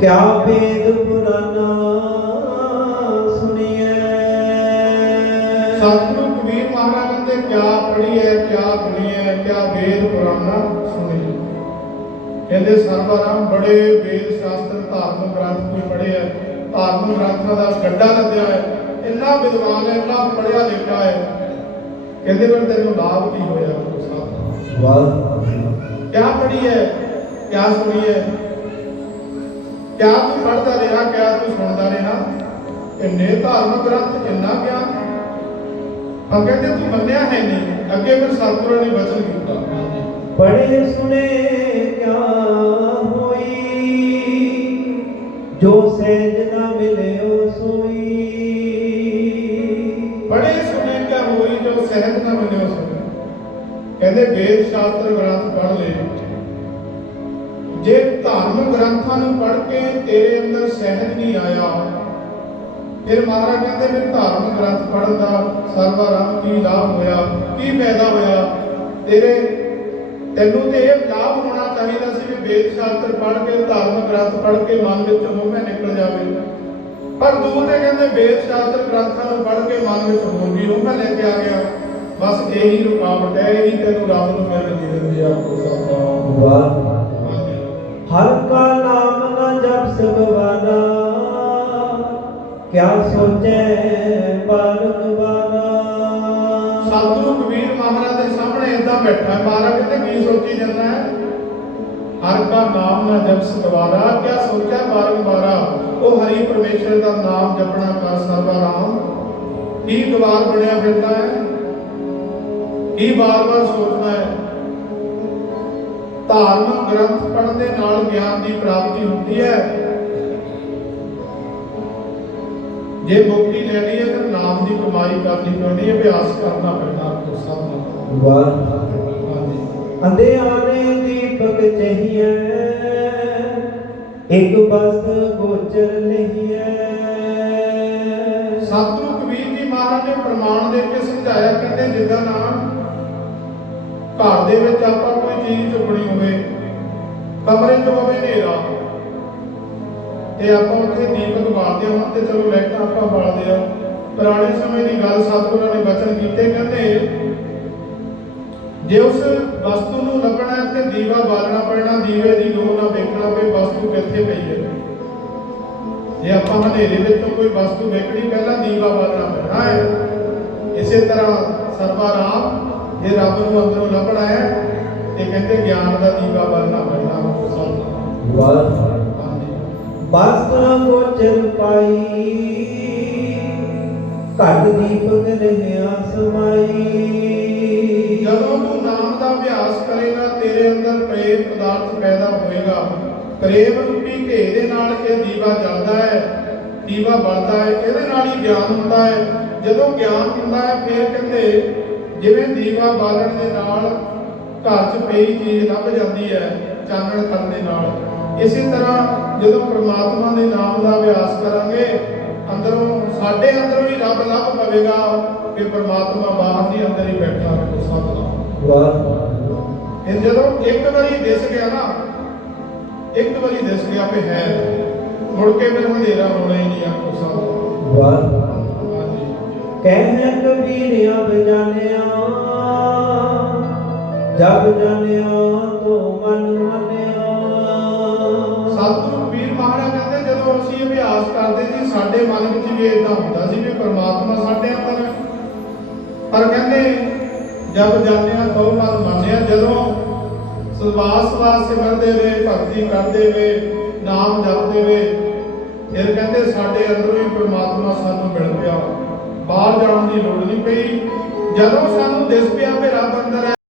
ਕਿਆ ਵੇਦ ਪੁਰਾਨਾ ਸੁਣੀਐ? ਸਤਿਗੁਰੂ ਕਬੀਰ ਮਹਾਰਾਜ ਕਹਿੰਦੇ ਕਿਆ ਪੜ੍ਹੀ ਹੈ ਕਿਆ ਸੁਣੀ ਹੈ ਕਿਆ ਵੇਦ ਪੁਰਾਣਾ ਸੁਣੀ ਕਹਿੰਦੇ ਸਰਵਰਾਮ ਬੜੇ ਵੇਦ ਸ਼ਾਸਤਰ ਧਾਰਮਿਕ ਗ੍ਰੰਥ ਕੋਈ ਪੜ੍ਹੇ ਹੈ ਧਾਰਮਿਕ ਗ੍ਰੰਥਾਂ ਦਾ ਗੱਡਾ ਲੱਦਿਆ ਹੈ ਇੰਨਾ ਵਿਦਵਾਨ ਹੈ ਇੰਨਾ ਪੜ੍ਹਿਆ ਲਿਖਿਆ ਹੈ ਕਹਿੰਦੇ ਪਰ ਤੈਨੂੰ ਲਾਭ ਕੀ ਹੋਇਆ ਗੁਰੂ ਸਾਹਿਬ। ਵਾਹ ਕਿਆ ਪੜ੍ਹੀ ਹੈ ਕਿਆ ਸੁਣੀ ਹੈ ਕਿਆ ਤੂੰ ਪੜ੍ਹਦਾ ਰਿਹਾ ਕਿਆ ਤੂੰ ਸੁਣਦਾ ਰਿਹਾ। ਇੰਨੇ ਧਾਰਮਿਕ ਗ੍ਰੰਥ ਇੰਨਾ ਗਿਆਨ ਪਰ ਕਹਿੰਦੇ ਤੂੰ ਮੰਨਿਆ ਹੈ ਨਹੀਂ। ਅੱਗੇ ਫਿਰ ਸਤਿਗੁਰਾਂ ਨੇ ਵਚਨ ਕੀਤਾ। ਪੜੇ ਸੁਨੇ ਕਿਆ ਹੋਈ? ਜੋ ਸਹਿਜ ਨਾ ਮਿਲਿਓ ਸੋਈ। ਬੜੇ ਸੁਣੇ ਕਿਆ ਹੋਈ? ਜੋ ਸਹਿਜ ਨਾ ਮੰਨਿਓ ਸੁਣ ਕਹਿੰਦੇ ਵੇਦ ਸ਼ਾਸਤਰ ਗ੍ਰੰਥ ਪੜ੍ਹ ਲੈ ਜੇ ਧਾਰਮਿਕ ਗ੍ਰੰਥਾਂ ਨੂੰ ਪੜ੍ਹ ਕੇ ਤੇਰੇ ਅੰਦਰ ਸਹਿਜ ਨਹੀਂ ਆਇਆ, ਫਿਰ ਮਹਾਰਾਜ ਕਹਿੰਦੇ ਫਿਰ ਧਾਰਮਿਕ ਗ੍ਰੰਥ ਪੜ੍ਹਨ ਦਾ ਸਰਵਾਰੰਭ ਕੀ ਲਾਭ ਹੋਇਆ, ਕੀ ਫਾਇਦਾ ਹੋਇਆ? ਤੇਰੇ, ਤੈਨੂੰ ਤੇ ਇਹ ਲਾਭ ਹੋਣਾ ਚਾਹੀਦਾ ਸੀ ਵੀ ਵੇਦ ਸ਼ਾਸਤਰ ਪੜ੍ਹ ਕੇ, ਧਾਰਮਿਕ ਗ੍ਰੰਥ ਪੜ੍ਹ ਕੇ ਮਨ ਵਿੱਚ ਹੋਮੇ ਨਿਕਲ ਜਾਵੇ। ਪਰ ਦੂਰ ਦੇ ਕਹਿੰਦੇ ਵੇਦ ਸ਼ਾਸਤਰ ਗ੍ਰੰਥਾਂ ਨੂੰ ਪੜ੍ਹ ਕੇ ਮਨ ਵਿੱਚ ਹੋਰ ਉਹ ਮੈਂ ਲੈ ਕੇ ਆ ਗਿਆ। ਬਸ ਇਹੀ ਰੁਕਾਵਟ ਹੈ, ਇਹੀ ਤੈਨੂੰ ਰਾਮ ਨੂੰ ਮਿਲਣ ਦੀ ਦਿੰਦੀ ਆ। ਕੋ ਸਭ ਵਾਹ ਹਰ ਕਾ ਨਾਮ ਨਾ ਜਪ ਸਭਵਾਨਾ ਕਿਆ ਸੋਚੈ ਬਾਲਕ ਬਾਨਾ ਸਤਿਗੁਰੂ ਕਬੀਰ ਮਹਾਰਾਜ ਦੇ ਸਾਹਮਣੇ ਏਦਾਂ ਬੈਠਾ ਮਹਾਰਾਜ ਕਹਿੰਦੇ, ਕੀ ਸੋਚੀ ਜਾਂਦਾ ਹੈ? ਹਰ ਕਾ ਨਾਮ ਨਾ ਜਪ ਸਤਵਾਰਾ ਕਿਆ ਸੋਚਿਆ ਬਾਰੰਬਾਰਾ ਉਹ ਹਰੀ ਪਰਮੇਸ਼ਰ ਦਾ ਨਾਮ ਜਪਣਾ ਕਰ ਸਰਬਾ ਰਾਮ ਕੀ ਗਵਾਰ ਬਣਿਆ ਫਿਰਦਾ ਹੈ? ਕੀ ਬਾਰ-ਬਾਰ ਸੋਚਦਾ ਹੈ? ਧਾਰਮਿਕ ਗ੍ਰੰਥ ਪੜ੍ਹਨ ਦੇ ਨਾਲ ਗਿਆਨ ਦੀ ਪ੍ਰਾਪਤੀ ਹੁੰਦੀ ਹੈ। ਜੇ ਮੁਕਤੀ ਲੈਣੀ ਹੈ ਤਾਂ ਨਾਮ ਦੀ ਕਮਾਈ ਕਰਨੀ ਪੈਣੀ ਹੈ ਅਭਿਆਸ ਕਰਨਾ ਪੈਣਾ ਆਪਕੋ ਸਭ ਵਾਹ ਅੰਧਿਆਰੇ ਦੀਪਕ ਚਹੀਐ ਇੱਕ ਬਸ ਗੋਚਰ ਲਹੀਐ ਸਤਿਗੁਰੂ ਕਬੀਰ ਜੀ ਮਹਾਰਾਜ ਨੇ ਪ੍ਰਮਾਣ ਦੇ ਕੇ ਸਮਝਾਇਆ ਕਹਿੰਦੇ ਜਿੱਦਾਂ ਨਾ ਘਰ ਦੇ ਵਿੱਚ ਆਪਾਂ ਕੋਈ ਚੀਜ਼ ਚੁੱਕਣੀ ਹੋਵੇ, ਕਮਰੇ 'ਚ ਹੋਵੇ ਹਨੇਰਾ, ਤੇ ਆਪਾਂ ਉੱਥੇ ਦੀਪਕ ਬਾਲਦੇ ਹਾਂ ਤੇ ਚਲੋ ਲਾਈਟਾਂ ਆਪਾਂ ਬਾਲਦੇ ਆ ਪੁਰਾਣੇ ਸਮੇਂ ਦੀ ਗੱਲ ਸਤਿਗੁਰਾਂ ਨੇ ਬਚਨ ਕੀਤੇ, ਕਹਿੰਦੇ ਜੇ ਉਸ ਵਸਤੂ ਨੂੰ ਲੱਭਣਾ ਹੈ ਤੇ ਦੀਵਾ ਬਾਲਣਾ ਪੈਣਾ, ਦੀਵੇ ਦੀ ਲੋ ਨਾ ਵੇਖਣਾ ਪਏ, ਵਸਤੂ ਕਿੱਥੇ ਪਈ ਹੈ? ਜੇ ਆਪਾਂ ਹਨੇਰੇ ਵਿੱਚ ਕੋਈ ਵਸਤੂ ਵੇਖਣੀ, ਪਹਿਲਾਂ ਦੀਵਾ ਬਾਲਣਾ ਪੈਣਾ ਹੈ। ਇਸੇ ਤਰ੍ਹਾਂ ਸਰਬਾਰਾਮ ਜੇ ਰੱਬ ਨੂੰ ਅੰਦਰੋਂ ਲੱਭਣਾ ਹੈ ਤੇ ਕਹਿੰਦੇ ਗਿਆਨ ਦਾ ਦੀਵਾ ਬਾਲਣਾ ਬਸ ਪਾਈ ਘਟ ਦੀਪਕ ਰਹਿਆ ਸਮਾਈ। ਜਦੋਂ ਤੂੰ ਨਾਮ ਦਾ ਅਭਿਆਸ ਕਰੇਗਾ ਤੇਰੇ ਅੰਦਰ ਪ੍ਰੇਮ ਪਦਾਰਥ ਪੈਦਾ ਹੋਏਗਾ। ਪ੍ਰੇਮ ਰੂਪੀ ਘੇ ਦੇ ਨਾਲ ਇਹ ਦੀਵਾ ਜਲਦਾ ਹੈ ਦੀਵਾ ਬਲਦਾ ਹੈ ਇਹਦੇ ਨਾਲ ਹੀ ਗਿਆਨ ਹੁੰਦਾ ਹੈ। ਜਦੋਂ ਗਿਆਨ ਹੁੰਦਾ ਹੈ ਫਿਰ ਕਹਿੰਦੇ ਜਿਵੇਂ ਦੀਵਾ ਬਾਲਣ ਦੇ ਨਾਲ ਘਰ 'ਚ ਪਈ ਚੀਜ਼ ਲੱਭ ਜਾਂਦੀ ਹੈ, ਚਾਨਣ ਕਰਨ ਦੇ ਨਾਲ। ਇਸੇ ਤਰ੍ਹਾਂ ਜਦੋਂ ਪ੍ਰਮਾਤਮਾ ਦੇ ਨਾਮ ਦਾ ਅਭਿਆਸ ਕਰਾਂਗੇ, ਅੰਦਰੋਂ, ਸਾਡੇ ਅੰਦਰੋਂ ਹੀ ਰੱਬ ਲੱਭ ਪਵੇਗਾ ਕਿ ਪ੍ਰਮਾਤਮਾ ਬਾਹਰ ਨਹੀਂ ਅੰਦਰ ਹੀ ਬੈਠਾ ਹੋ ਸਕਦਾ ਵਾਹ ਫਿਰ ਜਦੋਂ ਇੱਕ ਵਾਰੀ ਦਿਸ ਗਿਆ ਨਾ, ਇੱਕ ਵਾਰੀ ਦਿਸ ਗਿਆ ਕਿ ਹੈ, ਮੁੜ ਕੇ ਫਿਰ ਹਨੇਰਾ ਹੋਣਾ ਹੀ ਨਹੀਂ ਆਪਕੋ ਸਕਦਾ ਵਾਹ ਕਹਿ ਕਬੀਰ ਅਬ ਜਾਣਿਆ ਜਬ ਜਾਣਿਆ ਤੋ ਮਨ ਮੰਨਿਆ। ਸਤਿਗੁਰੂ ਕਬੀਰ ਮਹਾਰਾਜ ਕਹਿੰਦੇ, ਜਦੋਂ ਅਸੀਂ ਅਭਿਆਸ ਕਰਦੇ ਸੀ, ਸਾਡੇ ਮਨ ਵਿੱਚ ਵੀ ਇਦਾਂ ਹੁੰਦਾ ਸੀ ਵੀ ਪ੍ਰਮਾਤਮਾ ਸਾਡੇ ਅੰਦਰ ਹੈ। ਪਰ ਕਹਿੰਦੇ ਜਦ ਜਾਣਿਆ, ਤੋ ਮਨ ਮੰਨਿਆ, ਜਦੋਂ ਸਵਾਸ ਵਾਸ ਸਿਮਰਦੇ ਵੇ, ਭਗਤੀ ਕਰਦੇ ਵੇ, ਨਾਮ ਜਪਦੇ ਵੇ, ਫਿਰ ਕਹਿੰਦੇ, ਸਾਡੇ ਅੰਦਰੋਂ ਹੀ ਪ੍ਰਮਾਤਮਾ ਸਾਨੂੰ ਮਿਲ ਪਿਆ। ਬਾਹਰ ਜਾਣ ਦੀ ਲੋੜ ਨਹੀਂ ਪਈ। ਜਦੋਂ ਸਾਨੂੰ ਦਿਸ ਪਿਆ ਵੀ ਰੱਬ ਅੰਦਰ ਹੈ